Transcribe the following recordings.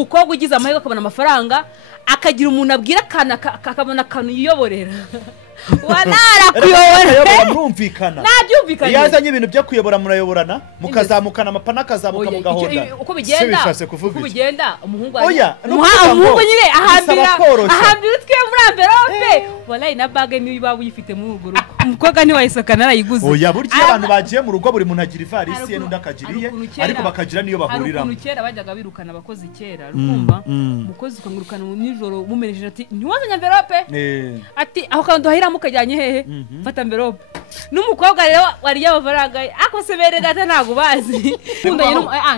umukobwa ugize amahirwe akabona amafaranga akagira umuntu abwira akabona akantu yiyoborera wanara kuyobora murumvikana nabyumvikana yazanye ibintu byo kuyobora murayoborana mukazamukana amapana akazamuka mugahonda uko bigenda umuhungu nyine ahambira utwe muri amverope wallahi na bage niyo baba uyifite mu rugo umukobwa ni wayisakana arayiguze oya burya abantu bagiye mu rugo buri muntu agira ivarisi ye n'undi akagiriye ariko bakagira niyo bahurira mu kera bajyaga birukana abakozi kera rukumva umukozi ukangurukana mu nijoro mumereje ati ntiwazanye amverope ati aho kandi duhahira mukajyanye hehe fata amverope n'umukobwa rero wari y'amafaranga akosebere data ntago bazi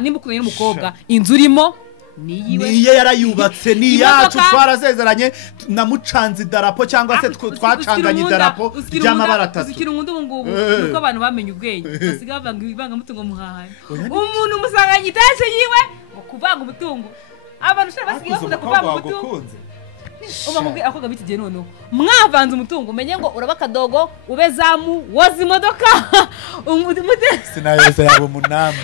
nimukundanye n'umukobwa inzu urimo niye yarayubatse ni yacu twarazezeranye namucanze idarapo cyangwa se twacanganye idarapo ry'amabara atatu uzikira umuntu ubungubu nuko abantu bamenye ubwenge basiga bavanga ibivanga mutungo muhahanye umuntu musanganye itashe yiwe kuvanga umutungo abantu shaka basiga bakunda kuvanga umutungo ubamubwira ako gabitigiye noneho mwavanze umutungo umenye ngo uraba kadogo ubezamu woza imodoka sinayeza yabo munamba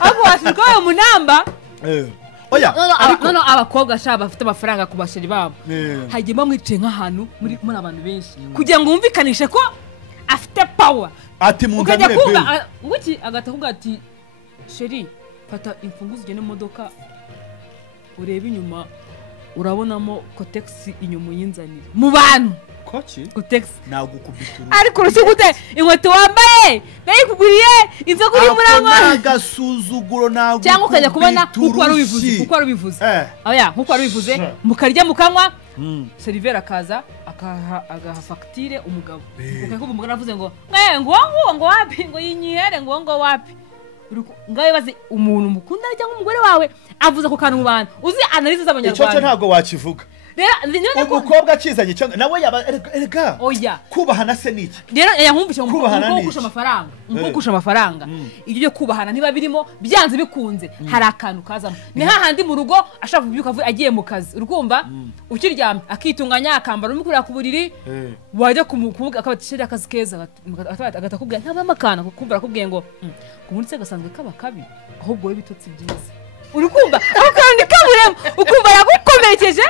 ako washirwa munamba oya no abakobwa shaba bafite amafaranga ku basheri babo hagiyemo mwicaye nk'ahantu muri abantu benshi kugira ngo umvikanishe ko afite power ati munzanire pe nguki agatakuga ati sheri fata imfunguzo ugene mu modoka urebe inyuma urabonamo kotex inyuma yinzanira mu bantu koki kotex nagukubituru ariko rusugute inkweto wambaye nayikuguriye inzoga uri murangwa nagasuzuguro nago cyangwa ukajya kubona uko wari ubivuze oya nkuko wari ubivuze mukarya mukanywa serivera akaza agaha facture umugabo ukakuva umugabo avuze ngo ngo wapi ngo yinyihere ngo wapi ngaye baze umuntu mukunda cyangwa umugore wawe avuze ko kantu mu bantu uzi analyse z'abanyarwanda icyo ntago wakivuga rero umukobwa akizanye cyo nawe yaba erega oya kubahana se niki rero yankumvishe ngo kusha amafaranga ibyo byo kubahana niba birimo byanze bikunze hari akantu kazamo ni hahandi mu rugo ashaka kubyuka agiye mu kazi urukumva ukiryamye akitunganya akambara umukura ku buriri wajya kumuvuga akabatishira akazi keza agatakubwira nta bamakana kukumva akubwiye ngo kumunsi gasanzwe kaba kabi ahubwo we bitotsi byiza urukumva aho kandi kaburemo ukumva yagukomerekeje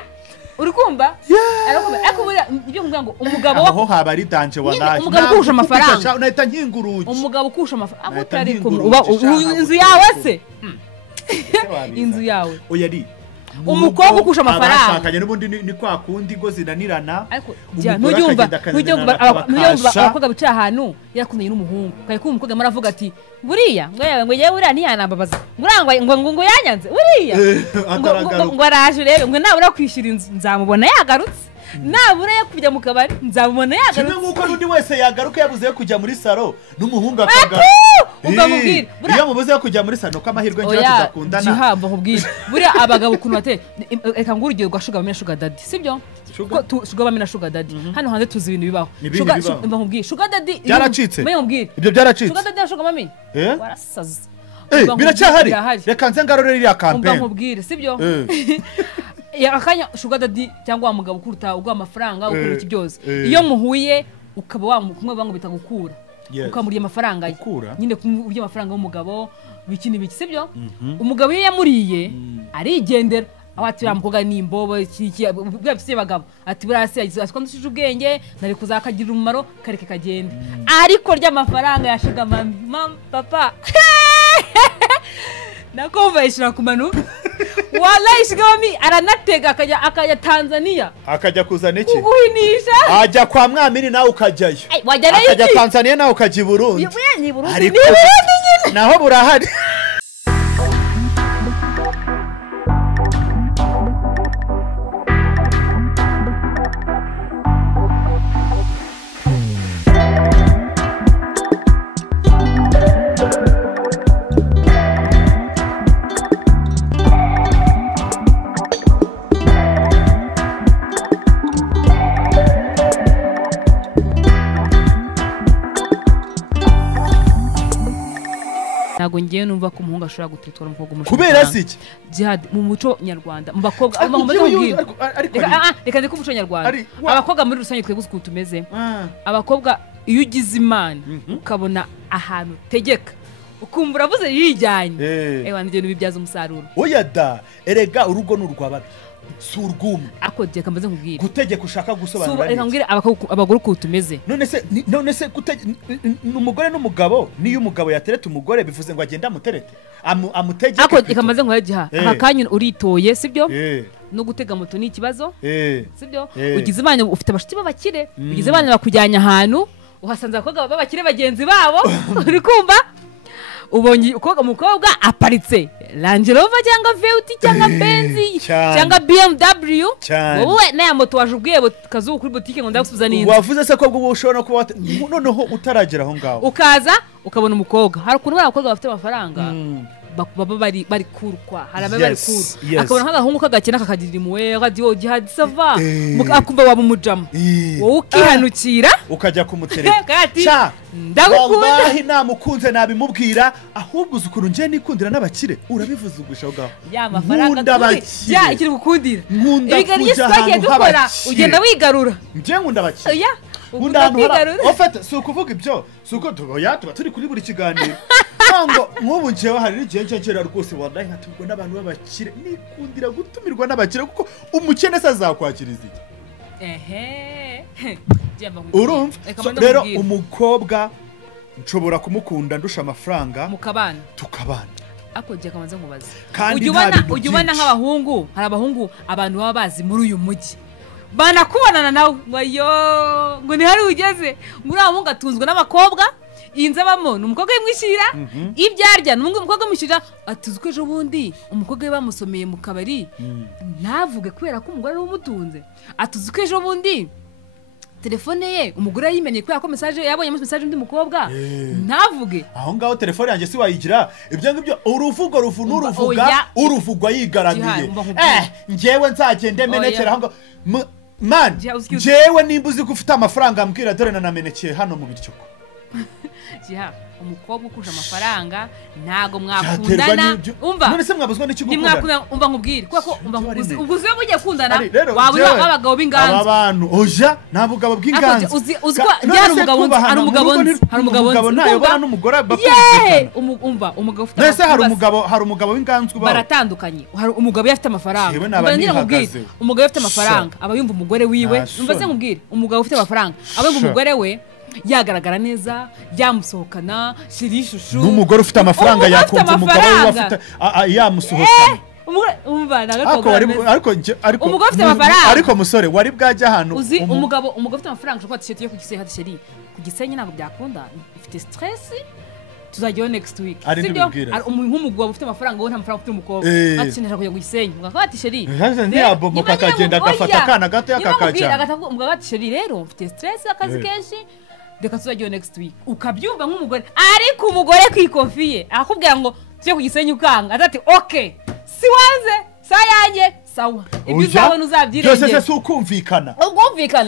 urukumva arakumva ibyo nguvuga ngo umugabo aho haba ari danje wallahi umugabo kusha amafaranga unahita nkinguruki umugabo kusha amafaranga atari ko inzu yawe se inzu yawe oya ari umukobwa ukusha amafaranga arashakanye n'ubundi ni kwa kundi go zinanirana ntujyumva abakobwa bicaye ahantu yakundanye n'umuhungu kayiko umukobwa maravuga ati buriya ngo yewe buriya ntiyanambabaza ngo yanyanze buriya ngo araje rero ngo nabura kwishyura inzu nzamubona yagarutse nabura yo kujya mu kabari nzamubona yagarutse kimwe nkuko n'undi wese yagaruka yabuze kujya muri salo n'umuhungu akaga ukamubwira iyo mubuze kujya muri salo ko amahirwe ngira tuzakundana jihamba kubwira buriya abagabo kuntu bate reka ngurugero gwa sugar bamena sugar daddy sibyo sugar bamena sugar daddy hano hanze tuzi ibintu bibaho sugar nkubwira sugar daddy byaracitse ibyo byaracitse sugar daddy sugar mami warasaze biracyahari reka nze ngarorere iriya campaign nkubwire sibyo akanya sugar daddy cyangwa wa mugabo kuruta ugwa amafaranga ukora iki byose iyo muhuye ukaba wa kumwe bango bita gukura ukamuriye amafaranga nyine kumurya amafaranga y'umugabo bikini biki sibyo umugabo iyo yamuriye arigendera awati ramkoga nimbobo bwabise bagabo ati burase akwandishije ubwenge nari kuzakagira umumaro kareke kagende ariko rya amafaranga yashiga mama papa nakomva ishira kumanuka wallahi shigami aranatega akajya Tanzania akajya kuzana iki kuguhinisha ajya kwa mwamini nawe ukajyayo akajya Tanzania nawe ukajya Burundi ariko naho burahari nago ngiye numva ko umuhungu ashobora gutitwara umukobwa umushaka kubera siki jihad mu muco nyarwanda mu bakobwa reka ndiko umuco nyarwanda abakobwa muri rusange twebwe uko tumeze abakobwa iyo ugize imana ukabona ahantu tegeka ukumbura vuze yijyanye ewa nje nibibyaza umusaruro oya da erega urugo n'urwababi surgumu akodiye kamaze nkubwira gutegeka ushaka gusobanura reka ngire abagore uko tumeze none se umugore n'umugabo niyo umugabo yatereta umugore bivuze ngo agenda amuterete amutegeke akodiye kamaze nkwagiha akakanyu uritoye sibyo no gutega moto ni ikibazo sibyo ugize imana ufite abashiti babakire ugize imana bakujyanya ahantu uhasanze abakobwa babakire bagenzi babo uri kumva ubonye umukobwa aparitse Range Rover cyangwa Veuti cyangwa Benz cyangwa BMW wowe na moto wajubwiye kazuba kuri boutique ngo ndagusubiza neza wavuze se ko bwo ushobora kuba noneho utaragera aho ngaho ukaza ukabona umukobwa hari ukuntu abakobwa bafite amafaranga baba bari kurukwa haraba bari kuru akabona nk'agahungu kagakena kakagirira imwe radio jihad sava mukakumva waba umujama wowe ukihanukira ukajya kumutereka ndagukunda wallahi namukunze nabimubwira ahubwo uzukuru nje nikundira n'abakire urabivuze ugusha gaho ya mafaranga ya ikiri gukundira ibigari twagiye dukora ugenda wigarura nje nkunda abakire ya ofete sukuvuga ibyo suko tuba turi kuri buri kiganiro ngo nk'ubu njewe hari igihe cyera rwose wallahi nkatumwa n'abantu b'abakire nikundira gutumirwa n'abakire kuko umukene se azakwakiriza iki urumva rero umukobwa nshobora kumukunda ndusha amafaranga mukabana tukabana akongeye kamaze nkubaza ujye ubona nk'abahungu hari abahungu abantu baba bazi muri uyu mujyi banakubonana nawe ngo ni hari ugeze muri abo mungu atunzwe n'abakobwa inzabamo n'umukobwa yimwishyira ibyarya n'umukobwa yimwishyira atuzwe ejo bundi umukobwa bamusomeye mu kabari ntavuge kubera ko umugore ari umutunze atuzwe ejo bundi telefone ye umugore yimenye kubera ko message yabonye message undi mukobwa ntavuge aho ngaho telefone yanjye si wayigira ibyo ngibyo uruvugo n'uruvuga uruvugwa yigaramiye njewe nzagende menekera aho ngaho man njewe nimba uzi ko ufite amafaranga ambwira dore namenekeye hano mu bityo jiha umukobwa ukusha amafaranga ntago mwakundana umva none se mwabuzwa n'ikigukunda umva nkubwire kuko umva uguze mugiye kundana wabura abagabo b'inganzo abantu oja nabugabo bw'inganzo uziko byari umugabo nayobora n'umugore umva umugabo ufite nese hari umugabo w'inganzo baratandukanye hari umugabo yafite amafaranga umugabo yafite amafaranga aba yumva umugore wiwe umva se nkubwire umugabo ufite amafaranga aba yumva umugore we yagaragara neza yamusohokana shirishushu n'umugore ufite amafaranga yakunze umugabo we afite yamusohokana umva ariko umugore ufite amafaranga ariko musore wari bwajya ahantu uzi umugabo ufite amafaranga ushobora t-shirt yo kugisenyi sheri kugisenyi ntabwo byakunda ufite stress tuzajyaho next week sibyo nk'umugabo ufite amafaranga wowe nta mafaranga ufite umukobwa atinesha kujya gusenyi umugabo ati sheri ntiyabomoka akagenda agafata akana gato yakakajya umugabo ati sheri rero ufite stress akazi kenshi reka tuzajyaho next week ukabyumva nk'umugore ariko umugore kwikofiye akakubwira ngo tujye kugisenyi ukanga atati okay si waze sayanjye sawa ibyo uzabona uzabyirengera byose se ukumvikana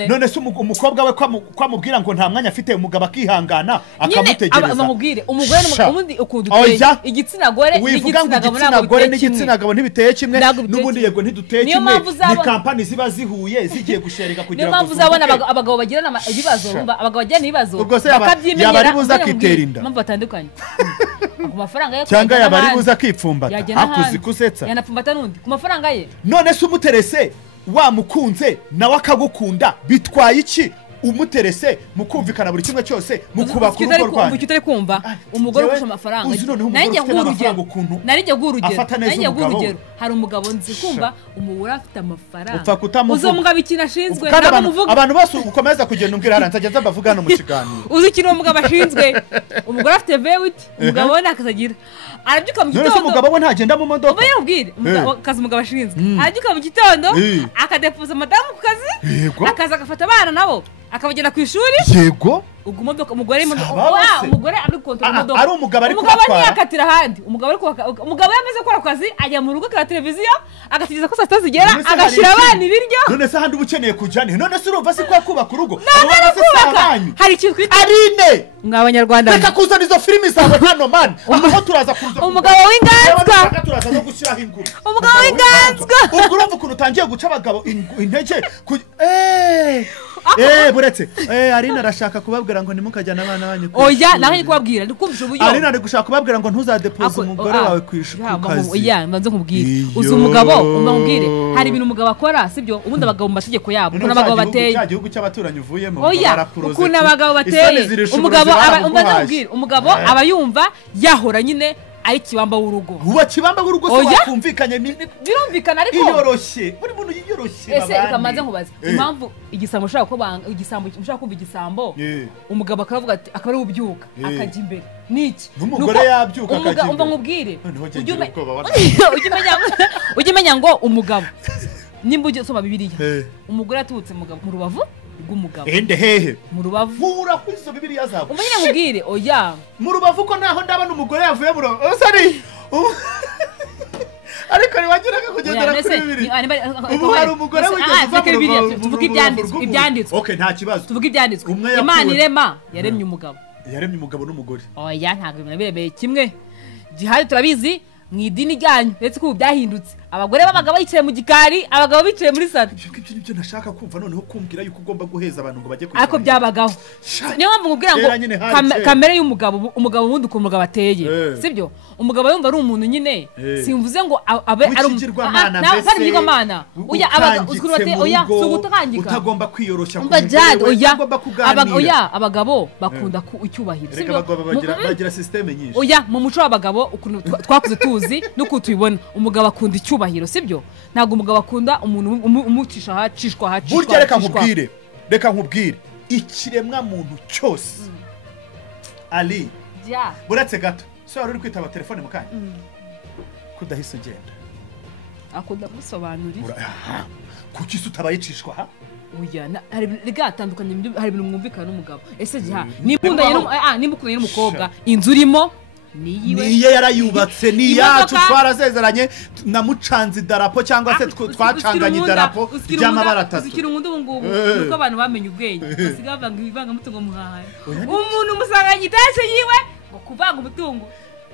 none se umukobwa we kwamubwira ngo nta mwanya afite umugabo akihangana akamutegereza amubwire umugore n'umundi ukunduteye igitsina gore n'igitsina gabo ntibiteye kimwe n'ubundi yego ntiduteye kimwe ni kampani ziba zihuye zigiye gushereka kugira ngo niyo mpamvu uzabona abagabo bagirana ibibazo abagabo bagirana ibibazo yaba ari buza akitera inda mpamvu batandukanye ku mafaranga ye cyangwa yaba ari buza akipfumbata akuzi kusetsa yanapfumbata n'undi ku mafaranga ye none se umuterese wamukunze nawe akagukunda bitwaye iki umuterese mukumvikana buri kimwe cyose mukubaka urugo rwanyu ukitari kumva umugore ukusha amafaranga nanjye ngurugero hari umugabo nzi kumva umugore afite amafaranga uzo mugabo ikintu ashinzwe abantu bose ukomeza kugenda umbwira haranze agenda bavuga hano mu kiganiro uzi ikintu umugabo ashinzwe umugore afite vewiti umugabo we nakazagira arabyuka mu gitondo umugabo we ntagenda mu modoka uba yabwire akazi umugabo ashinzwe arabyuka mu gitondo akadepoza madamu ku kazi akaza agafata abana nabo akabagenda ku ishuri yego umugore ari kontrola imodoka ari umugabo ari kubatwara yakatira ahandi umugabo yamaze gukora akazi ajya mu rugo kuri televiziyo agategereza ko saa sita zigera agashyira abana ibiryo none se ahandi uba ukeneye kujya ni none se urumva si ko kubaka urugo hari ikintu twita arine mw'abanyarwanda reka kuzana izo filimi zawe hano mani aho turaza kuza umugabo w'inganzwa turaza no gushyiraho inguru umugabo w'inganzwa ubwo urumva ukuntu utangiye guca abagabo intege buretse Arina arashaka kubabwira ngo nimukajyana abana banyu oya naho kubabwira ndikumvisha uburyo Arina ari gushaka kubabwira ngo ntuzadepose umugore wawe kwishuka kazi oya mbanze nkubwire uzi umugabo umubwire hari ibintu umugabo akora sibyo ubundi abagabo mu mategeko yabo kuna abagabo bateye cya gihugu cy'abaturanyi uvuyemo barakuroze kuna abagabo bateye umugabo aba yumva yahora nyine ari kibamba w'urugo uba kibamba w'urugo se wakumvikanye birumvikana ariko iyoroshye buri muntu yiyoroshye ese ikamaze nkubaza impamvu igisambo ushaka ko igisambo ushaka kumva igisambo umugabo akavuga ati akaba ari ubyuka akajya imbere niki umugore yabyuka akajya imbere umva nkubwire ujye umenya ngo umugabo nimba ujye usoma bibiliya umugore atutse mu rubavu rw'umugabo hehe mu rubavu vura kwizo bibiliya zabo umenye nkubwire oya mu rubavu ko naho ndabana umugore yavuye mu rubavu osari ariko niwageraga kugendera kuri bibiliya ubu hari umugore wigeze tuvuga ibyanditswe okay nta kibazo tuvuga ibyanditswe Imana irema yaremye umugabo n'umugore oya ntabwo ibintu biremeye kimwe jihadi turabizi mu idini ryanyu ndetse ko byahindutse abagore b'abagabo bicaye mu gikari abagabo bicaye muri salo ibyo nashaka kumva noneho kumbwira yuko ugomba guheza abantu ngo bajye ariko byabagaho niyo mpamvu nkubwira ngo kamere y'umugabo umugabo ubundi uko umugabo ateye sibyo umugabo yumva ari umuntu nyine simvuze ngo abe ari umwana oya oya sugutangika utagomba kwiyoroshya oya abagabo bakunda icyubahiro sibyo bagira systeme nyinshi oya mu muco w'abagabo ukuntu twakuze tuzi nuko tubibona umugabo akunda icyubahiro sibyo ntago umugabo akunda umuntu umucisha hacishwa burya reka nkubwire ikiremwa muntu cyose ali buretse gato so wari uri kwitaba telefone mu kanya kudahise ugenda akunda gusobanurira kuki utabayicishwa ha oya hari rigatandukanye hari ibintu mwumvikana n'umugabo ese nimukundanye n'umukobwa inzu urimo niye yarayubatse ni yacu twarazezeranye namucanze idarapo cyangwa se twacanganye idarapo ry'amabara atatu ukiri umuntu ubungubu nuko abantu bamenye ubwenge basigaye bavanga ibivanga mutungo muhahaye umuntu umusanganye itashe yiwe ngo kuvanga umutungo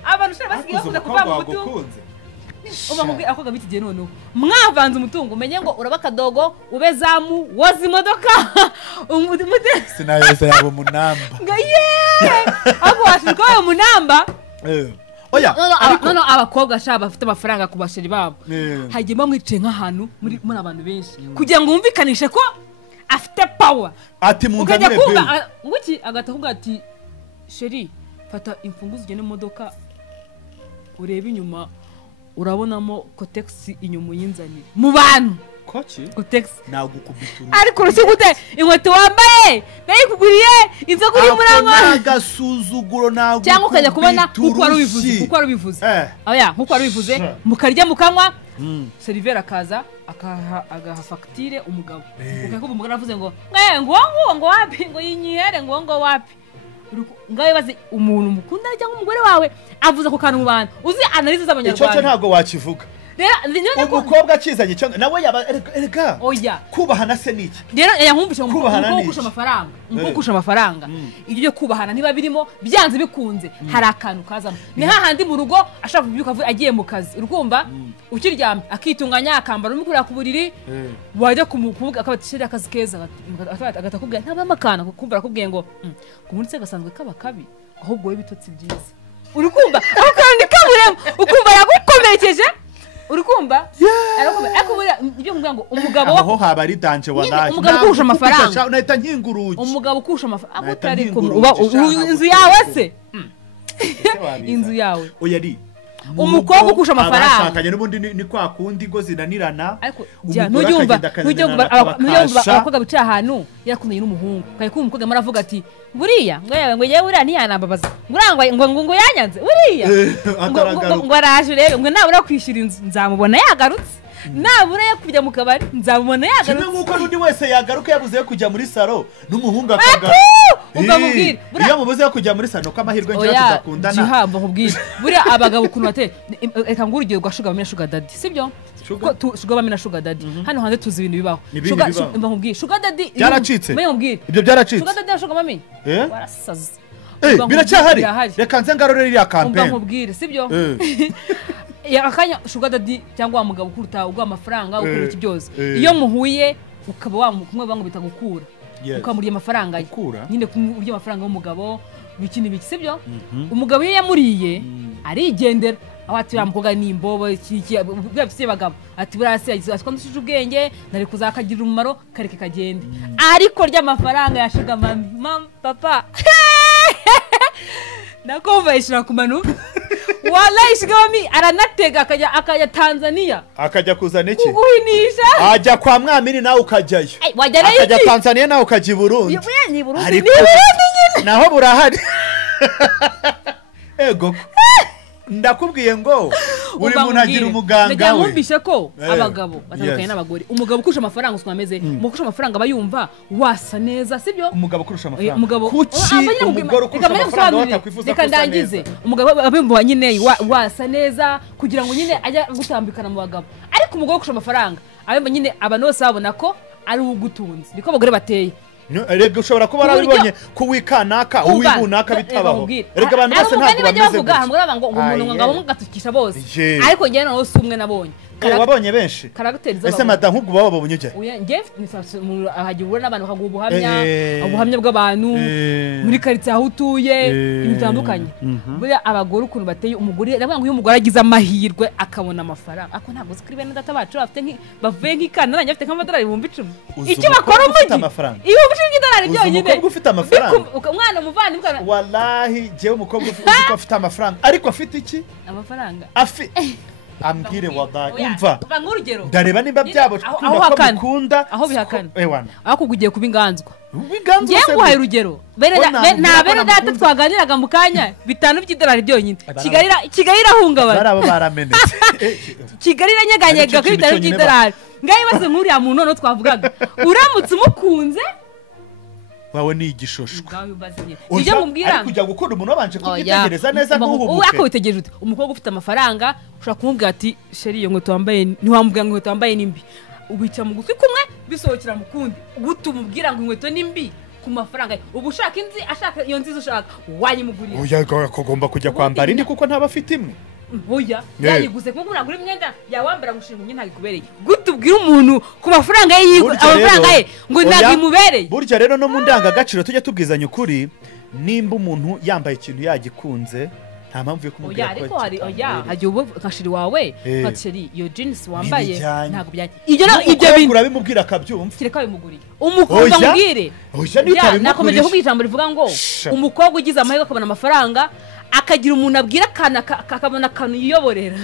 abantu ushaka basigaye bavuga kuvanga umutungo uba mubwira ako gabitigiye noneho mwavanze umutungo umenye ngo uraba akadogo ube zamu woza imodoka sinayeza yabo munamba ngo ako washirwa yo munamba oya no abakobwa shaba bafite amafaranga ku basheri babo hagema mwicaye nk'ahantu muri abantu benshi kugira ngo umvikanishe ko afite power ati munzanire pe nguki agatakuga ati sheri fata imfunguzo ugende imodoka urebe inyuma urabonamo kotex inyuma yinzanire mu bantu koki kotex nagukubita ariko rusi gute inkweto wambaye nayikuguriye inzoga uri murangwa nagasuzuguro nagukubita cyangwa ukajya kubona uko wari ubivuze oya nkuko wari ubivuze mukarya mukanywa serivera akaza agaha facture umugabo ukakuba umugabo avuze ngo ngo wapi ngo yinyihere ngo wapi ngawe baze umuntu mukunda cyangwa umugore wawe avuza ko kantu mu bantu uzi analyse z'abanyarwanda icyo ntago wakivuga umukobwa akizanye cyo nawe yaba erega kubahana se niki rero yankumvisha ngo kusha amafaranga ibyo byo kubahana niba birimo byanze bikunze hari akantu kazamo ni hahandi mu rugo ashaka kubyuka agiye mu kazi urumva ukiryamye akitunganya akambara umukurira ku buriri wajya kumukuvuga akabatishira akazi keza agatakubwira ntabamakana kukumva akubwiye ngo kumunsi gasanzwe kaba kabi ahubwo we bitotsi byiza urukumva akandi kaburemo ukumva yagukomerekeje urukumva ariko ibyo kuvuga ngo umugabo aho haba ari danje wanaje umugabo kusha amafaranga unahita nkinguruki umugabo kusha amafaranga utari uba inzu yawe se inzu yawe oya ari umukobwa ukusha amafaranga abashakanye n'ubundi ni kwa kundi ngo zinanirana nujyumva abakobwa bicaye ahantu yakundanye n'umuhungu kaye ko umukobwa maravuga ati buriya ngo yewe uriya ntiyanambabaza ngo yanyanze buriya ngo araje rero ngo nabura kwishyura inzu nzamubona yagarutse nabura yo kujya mu kabari nzamubona yagarutse kimwe nk'uko n'undi wese yagaruka yabuze yo kujya muri salo n'umuhungu akagaruka umubwire iyo mubuze yo kujya muri salo ko amahirwe ngira tuzakundana jihamba nkubwire buriya abagabo ukuntu bateye reka ngo urugero rwa sugar sugar daddy sibyo sugar bamena sugar daddy hano hanze tuzi ibintu bibaho nkubwire sugar daddy byaracitse ibyo byaracitse sugar daddy na sugar mami warasaze biracyahari reka nze ngarurire iriya campaign nkubwire sibyo akanya sugar daddy cyangwa wa mugabo ukuruta ugwa amafaranga ukora iki byose iyo muhuye ukaba kumwe bango bitagukura ukamurya amafaranga ye nyine kumurya amafaranga y'umugabo bikini biki sibyo umugabo iyo yamuriye arigendera aho ati yamukobwa nimbobo byafise bagabo ati burase yagize atwandishije ubwenge nari kuzakagira umumaro kareke kagende ariko rya amafaranga yashiga mama papa nakomva ishira kumanu wallahi shigami aranatega akajya Tanzania akajya kuzana iki kuguhinisha ajya kwa mwamini nawe ukajyayo akajya Tanzania nawe ukajya Burundi ariko naho burahari ego ndakubwiye ngo uri muntu agira umuganga we ndamumbishe ko abagabo batandukanye n'abagore umugabo kurusha amafaranga uswameze mu kurusha amafaranga bayumva wasa neza sibyo umugabo kurusha amafaranga kuki umugore kurusha amafaranga watakwifuza reka ndangize umugabo abimbo nyine wasa neza kugira ngo nyine ajya gutambikana mu bagabo ariko umugabo kurusha amafaranga abimbo nyine abantu bose babona ko ari ugutunze niko abagore bateye rega ushobora kuba arabibonye kuwikanaka uwibunaka bitabaho rega abantu bose ntabwo bameze gutya ngo umuntu ngabo mugatukisha bose ariko njye naho sumwe nabonye wabonye benshi ese madam nk'ubwo babonye uje njye ahagihura n'abantu bakaguha ubuhamya bw'abantu muri quartier aho utuye bitandukanye buriya abagore ukuntu bateye umugore ndavuga ngo uyu mugore agize amahirwe akabona amafaranga ako ntabwo zikuri bene data bacu bafite bavuye nk'ikana nanjye afite nk'amadolari 10,000 icyo bakora umugi iyo ufite nk'idolari byonyine umukobwa ufite amafaranga umwana muvandi mukana wallahi jewe umukobwa ufite amafaranga ariko afite iki amafaranga ambwire wallahi umva ngurugero ndareba nimba byabo twakunda aho bihakana aho kugugiye kuba inganzwa ngiye nguhaye urugero na bene data twaganiraga mu kanya 5 by'idolari byonyine Kigali irahungabana barabo baramenetse Kigali iranyeganyega kuri 5 by'idolari ngaye base nkuriya muntu no twavugaga uramutse umukunze wawe ni igishosho ujya mumbwira ariko kujya gukunda umuntu wabanje kubyitegereza neza nk'uhubuke uko witegereje ute umukobwa ufite amafaranga ushaka kumubwira ati sheri iyo nkweto wambaye ntiwamubwira ngo inkweto wambaye nimbi ubica mu gutwi kumwe bisohokera mu kundi gutumubwira ngo inkweto nimbi ku mafaranga ubu ushaka inzi ashaka iyo nziza ushaka wayimugurira oya kugomba kujya kwambara indi kuko ntaba afite imwe oya yayiguze kuko nagura imyenda yawambara gushinga nyine ntagikubereye gutubwira umuntu ku mafaranga ye amafaranga ye ngo ntagimubereye burya rero no mu ndangagaciro tujya tubwizanya ukuri nimba umuntu yambaye ikintu yagikunze nta mpamvu yo kumubwira ko ariko hari hajye ubu nkashiri wawe nkashiri iyo jeans wambaye ntago byanye ibyo bintu urabimubwira akabyumva kireka bimuguriye umukobwa mubwire nakomeje kugira ijambo rivuga ngo umukobwa ugize amahirwe akabona amafaranga akagira umuntu abwira akabona akantu yiyoborera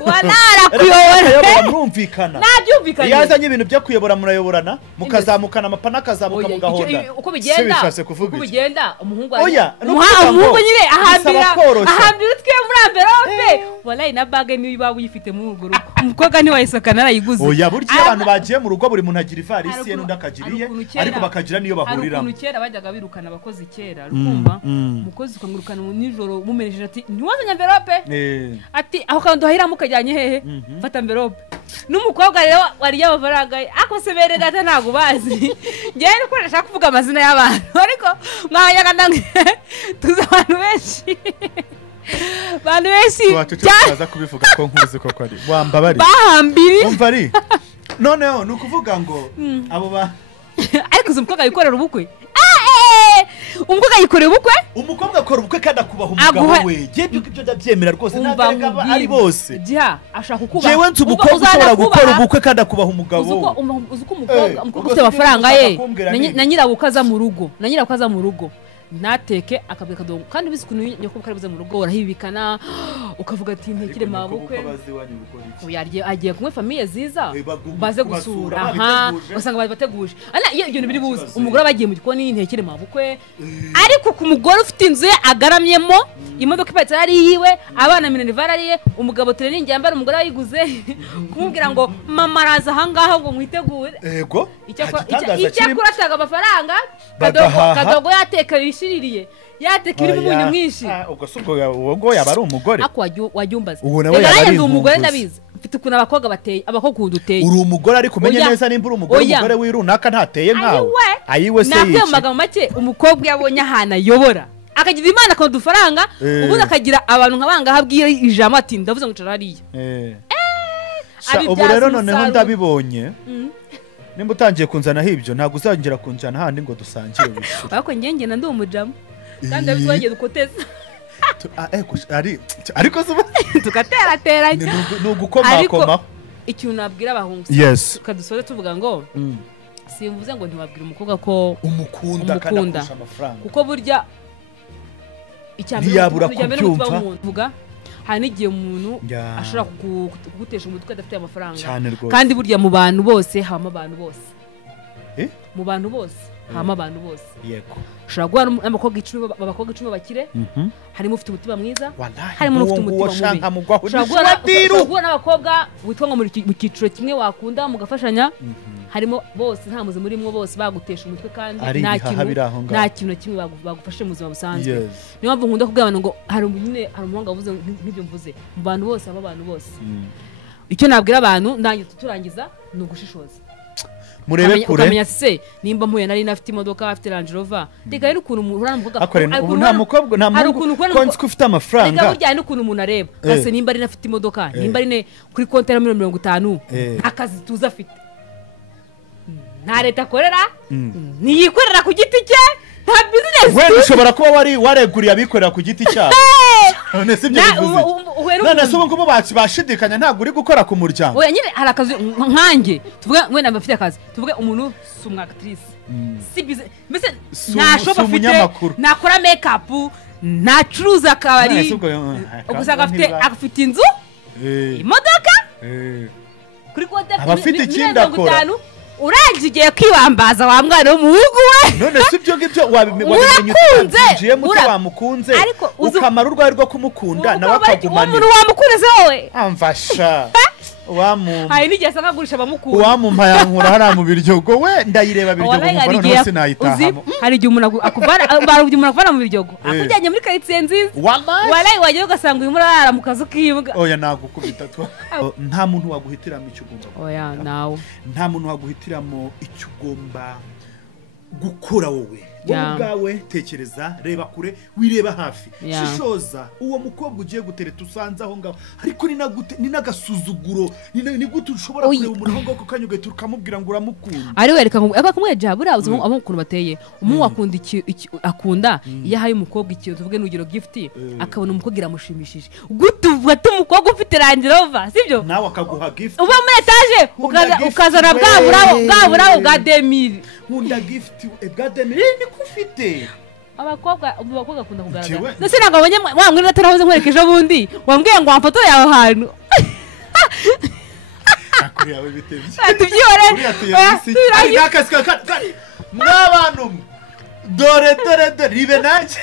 wanara kuyobora murumvikana nabyumvikanye yazanye ibintu byo kuyobora murayoborana mukazamukana amapana akazamuka mugahonda uko bigenda umuhungu nyine ahambira utwe muri amverope wallahi na bag niyo iba uyifite mu rugo umukobwa ntiwayisaka narayiguze oya burya abantu bagiye mu rugo buri muntu agira ivarisi ye n'undi akagiriye ariko bakagira niyo bahurira ukuntu kera bajyaga birukana abakozi kera rukumva umukozi ukangurukana nijoro mumerejeje ati ntiwazanye amverope ati aho kandi duhahiramo ukajyanye hehe fata amverope n'umukobwa rero wariye amafaranga akose bere data ntago bazi ngiye nuko nashaka kuvuga amazina y'abantu ariko mwabanyaga ndange tuza abantu benshi bantu benshi cyaza kubivuga ko nkuzi koko ari wambabari bahambiri umva ari noneho nukuvuga ngo abo ba ariko umukobwa yikorera ubukwe umukobwa yikorera ubukwe umukobwa akora ubukwe kandi akubaha umugabo we jye ibyo ndabyemera rwose ntabwo ari bose jya ashaka kukubaha jewe nzi umukobwa ushobora gukora ubukwe kandi akubaha umugabo uzi ko umukobwa ufite amafaranga ye na nyirawo ukaza mu rugo nateke akabwira kadongo kandi bizi kuntu nyoko karibuze mu rugo urahibikana ukavuga ati ntekire mabukwe agiye kumwe famille ziza baze gusura usanga bari bateguje iyo ibyo biri buze umugore bagiye mu gikoni ntekire mabukwe ariko ku mugore ufite inzu ye agaramyemo imodoka iparitse ari yiwe abana minerivare ariye umugabo training yambara umugore ayiguze kumubwira ngo mama araza ahangaha ngo mwitegure yego icyakora ashaka amafaranga kadogo yateka shiririye yateka irimo umunyu mwinshi ubwo subwo uwo yaba ari umugore ako wajyumbaza ubu nawe yaba ari umugore ndabizi mfite kuna abakobwa bateye abakobwa uduteye uri umugore ariko umenye neza nimba uri umugore wirunaka ntateye nkawe ayiwe se yice nabyo make umukobwa yabonye ahana yobora akagira imana ko dufaranga ubundi akagira abantu nkabanga habwiye ijambo ati ndavuze ngo carariye ubu rero noneho ndabibonye nimba utangiye kunzana hibyo ntabwo uzongera kunjana handi ngo dusangire wishyura ariko njye ndi umujama kandi abitwagiye dukoteza ariko tukaterateranya ni ugukomakoma ikintu nabwira abahungu tukadusoze tuvuga ngo simvuze ngo ntiwabwira umukobwa ko umukunda kandi akurusha amafaranga kuko burya ntiyabura kubyumva hari n'igihe umuntu ashobora kugutesha umutwe adafite amafaranga kandi burya mu bantu bose habamo abantu bose mu bantu bose habamo abantu bose yego ushobora guha abakobwa 10 bakire harimo ufite umutima mwiza harimo n'ufite umutima mubi ushobora guha n'abakobwa witwa ngo mu cyiciro kimwe wakunda mugafashanya harimo bose nta muzi muri mwo bose bagutesha umutwe kandi nta kintu na kimwe bagufashe mu buzima busanzwe niyo mpamvu nkunda kubwira abantu ngo hari umuhanga wavuze nk'ibyo mvuze mu bantu bose aba abantu bose icyo nabwira abantu turangiza ni ugushishoza murebe kure ukamenya se nimba mpuye nari nafite imodoka afite Range Rover reka rero ukuntu umuntu uramvuga ubu nta mukobwa nta muntu konzi ko ufite amafaranga reka burya n'ukuntu umuntu areba kase nimba ari nafite imodoka nimba ari kuri konti ya 50 akazi tuza afite nta leta akorera ntiyikorera ku giti cye nta business we ushobora kuba wareguriye abikorera ku giti cyabo none si byo bivuze none se ubwo bashidikanya ntabwo uri gukora ku muryango oya nyine hari akazi nkanjye tuvuge we nabafite akazi tuvuge umuntu si umwactrice si business mbese nta shop afite nakora makeup nacuruza akabari ugusanga afite inzu imodoka kuri konti abafite ikindi akora uragiye kwibambaza wa mwana w'umuhungu we none si byo ngibyo wabimenye muto wamukunze ukamara urwaye rwo kumukunda nawe akagumana umuntu wamukunze wowe amfasha hari n'igihe asanga agurisha abamukunda wamumpa yankura hariya mu biryogo we ndayireba biryogo umva noneho sinayitahamo hari igihe umuntu akuvana mu biryogo akujyanye muri karitsiye nziza warayi wajyayo ugasanga urimo urarara mu kazu k'imbwa oya nagukubita nta muntu waguhitiramo icyo ugomba oya nawe nta muntu waguhitiramo icyo ugomba gukora wowe ubwawe tekereza reba kure wireba hafi shishoza uwo mukobwa ugiye gutereta usanze aho ngaho ariko ni nagasuzuguro ni gute ushobora kureba umuntu aho ngaho kanyuge tukamubwira ngo uramukunda ari wereka ngo akamweja buriya uzimo abakuru bateye umuntu akunda akunda iyo ahaye umukobwa ikintu tuvuge n'ugiro gift akabona umukobwa iramushimishije gutuvuga umukobwa ufite Range Rover sibyo nawe akaguha gift uba muri etage ukazana bwa burabo bwa 2000 nkunda gift bwa 2000 ufite abakobwa akunda kugaragara nese ntabwo abonye wamwe natarahoze nkwerekeje bundi wambwiye ngo amfoto yawe hantu akuri yawe bitebye tubyore mw'abantu dore ribe nanjye